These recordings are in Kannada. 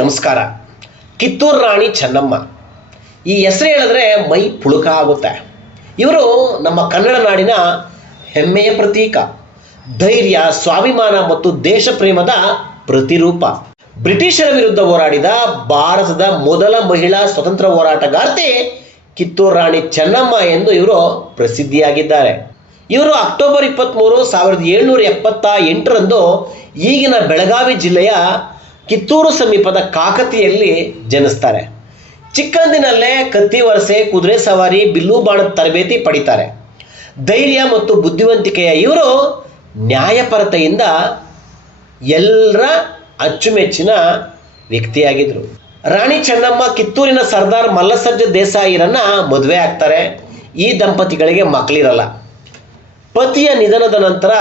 ನಮಸ್ಕಾರ. ಕಿತ್ತೂರು ರಾಣಿ ಚೆನ್ನಮ್ಮ ಈ ಹೆಸರು ಹೇಳಿದ್ರೆ ಮೈ ಪುಳುಕ ಆಗುತ್ತೆ. ಇವರು ನಮ್ಮ ಕನ್ನಡ ನಾಡಿನ ಹೆಮ್ಮೆಯ ಪ್ರತೀಕ, ಧೈರ್ಯ, ಸ್ವಾಭಿಮಾನ ಮತ್ತು ದೇಶ ಪ್ರೇಮದ ಪ್ರತಿರೂಪ. ಬ್ರಿಟಿಷರ ವಿರುದ್ಧ ಹೋರಾಡಿದ ಭಾರತದ ಮೊದಲ ಮಹಿಳಾ ಸ್ವತಂತ್ರ ಹೋರಾಟಗಾರ್ತಿ ಕಿತ್ತೂರು ರಾಣಿ ಚೆನ್ನಮ್ಮ ಎಂದು ಇವರು ಪ್ರಸಿದ್ಧಿಯಾಗಿದ್ದಾರೆ. ಇವರು ಅಕ್ಟೋಬರ್ 23, 1778ರಂದು ಈಗಿನ ಬೆಳಗಾವಿ ಜಿಲ್ಲೆಯ ಕಿತ್ತೂರು ಸಮೀಪದ ಕಾಕತಿಯಲ್ಲಿ ಜನಿಸ್ತಾರೆ. ಚಿಕ್ಕಂದಿನಲ್ಲೇ ಕತ್ತಿ ವರಸೆ, ಕುದುರೆ ಸವಾರಿ, ಬಿಲ್ಲು ಬಾಣದ ತರಬೇತಿ ಪಡಿತಾರೆ. ಧೈರ್ಯ ಮತ್ತು ಬುದ್ಧಿವಂತಿಕೆಯ ಇವರು ನ್ಯಾಯಪರತೆಯಿಂದ ಎಲ್ಲರ ಅಚ್ಚುಮೆಚ್ಚಿನ ವ್ಯಕ್ತಿಯಾಗಿದ್ದರು. ರಾಣಿ ಚೆನ್ನಮ್ಮ ಕಿತ್ತೂರಿನ ಸರ್ದಾರ್ ಮಲ್ಲಸರ್ಜ ದೇಸಾಯಿರನ್ನ ಮದುವೆ ಆಗ್ತಾರೆ. ಈ ದಂಪತಿಗಳಿಗೆ ಮಕ್ಕಳಿರಲ್ಲ. ಪತಿಯ ನಿಧನದ ನಂತರ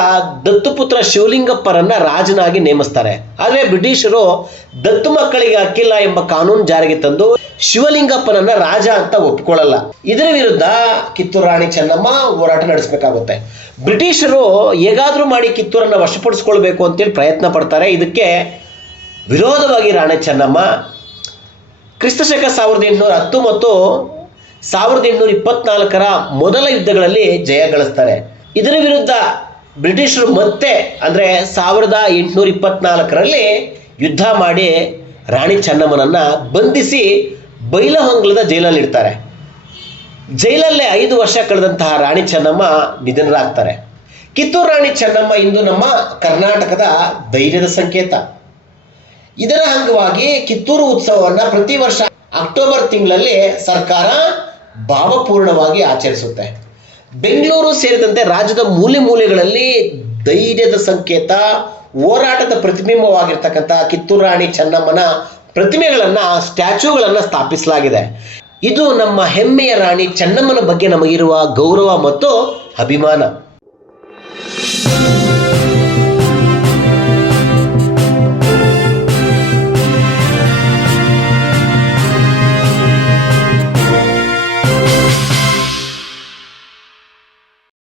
ದತ್ತುಪುತ್ರ ಶಿವಲಿಂಗಪ್ಪರನ್ನ ರಾಜನಾಗಿ ನೇಮಿಸ್ತಾರೆ. ಆದರೆ ಬ್ರಿಟಿಷರು ದತ್ತು ಮಕ್ಕಳಿಗೆ ಹಕ್ಕಿಲ್ಲ ಎಂಬ ಕಾನೂನು ಜಾರಿಗೆ ತಂದು ಶಿವಲಿಂಗಪ್ಪನನ್ನ ರಾಜ ಅಂತ ಒಪ್ಪಿಕೊಳ್ಳಲ್ಲ. ಇದರ ವಿರುದ್ಧ ಕಿತ್ತೂರು ರಾಣಿ ಚೆನ್ನಮ್ಮ ಹೋರಾಟ ನಡೆಸಬೇಕಾಗುತ್ತೆ. ಬ್ರಿಟಿಷರು ಹೇಗಾದ್ರೂ ಮಾಡಿ ಕಿತ್ತೂರನ್ನ ವಶಪಡಿಸ್ಕೊಳ್ಬೇಕು ಅಂತೇಳಿ ಪ್ರಯತ್ನ ಪಡ್ತಾರೆ. ಇದಕ್ಕೆ ವಿರೋಧವಾಗಿ ರಾಣಿ ಚೆನ್ನಮ್ಮ ಕ್ರಿಸ್ತಶಕ 1810 ಮತ್ತು 1824ರ ಮೊದಲ ಯುದ್ಧಗಳಲ್ಲಿ ಜಯ ಗಳಿಸ್ತಾರೆ. ಇದರ ವಿರುದ್ಧ ಬ್ರಿಟಿಷರು ಮತ್ತೆ ಅಂದರೆ 1824ರಲ್ಲಿ ಯುದ್ಧ ಮಾಡಿ ರಾಣಿ ಚೆನ್ನಮ್ಮನನ್ನ ಬಂಧಿಸಿ ಬೈಲಹೊಂಗಲದ ಜೈಲಲ್ಲಿ ಇಡ್ತಾರೆ. ಜೈಲಲ್ಲೇ 5 ವರ್ಷ ಕಳೆದಂತಹ ರಾಣಿ ಚೆನ್ನಮ್ಮ ನಿಧನರಾಗ್ತಾರೆ. ಕಿತ್ತೂರು ರಾಣಿ ಚೆನ್ನಮ್ಮ ಇಂದು ನಮ್ಮ ಕರ್ನಾಟಕದ ಧೈರ್ಯದ ಸಂಕೇತ. ಇದರ ಅಂಗವಾಗಿ ಕಿತ್ತೂರು ಉತ್ಸವವನ್ನು ಪ್ರತಿ ವರ್ಷ ಅಕ್ಟೋಬರ್ ತಿಂಗಳಲ್ಲಿ ಸರ್ಕಾರ ಭಾವಪೂರ್ಣವಾಗಿ ಆಚರಿಸುತ್ತೆ. ಬೆಂಗಳೂರು ಸೇರಿದಂತೆ ರಾಜ್ಯದ ಮೂಲೆ ಮೂಲೆಗಳಲ್ಲಿ ಧೈರ್ಯದ ಸಂಕೇತ, ಹೋರಾಟದ ಪ್ರತಿಬಿಂಬವಾಗಿರ್ತಕ್ಕಂಥ ಕಿತ್ತೂರು ರಾಣಿ ಚೆನ್ನಮ್ಮನ ಪ್ರತಿಮೆಗಳನ್ನು, ಸ್ಟ್ಯಾಚ್ಯೂಗಳನ್ನು ಸ್ಥಾಪಿಸಲಾಗಿದೆ. ಇದು ನಮ್ಮ ಹೆಮ್ಮೆಯ ರಾಣಿ ಚೆನ್ನಮ್ಮನ ಬಗ್ಗೆ ನಮಗಿರುವ ಗೌರವ ಮತ್ತು ಅಭಿಮಾನ.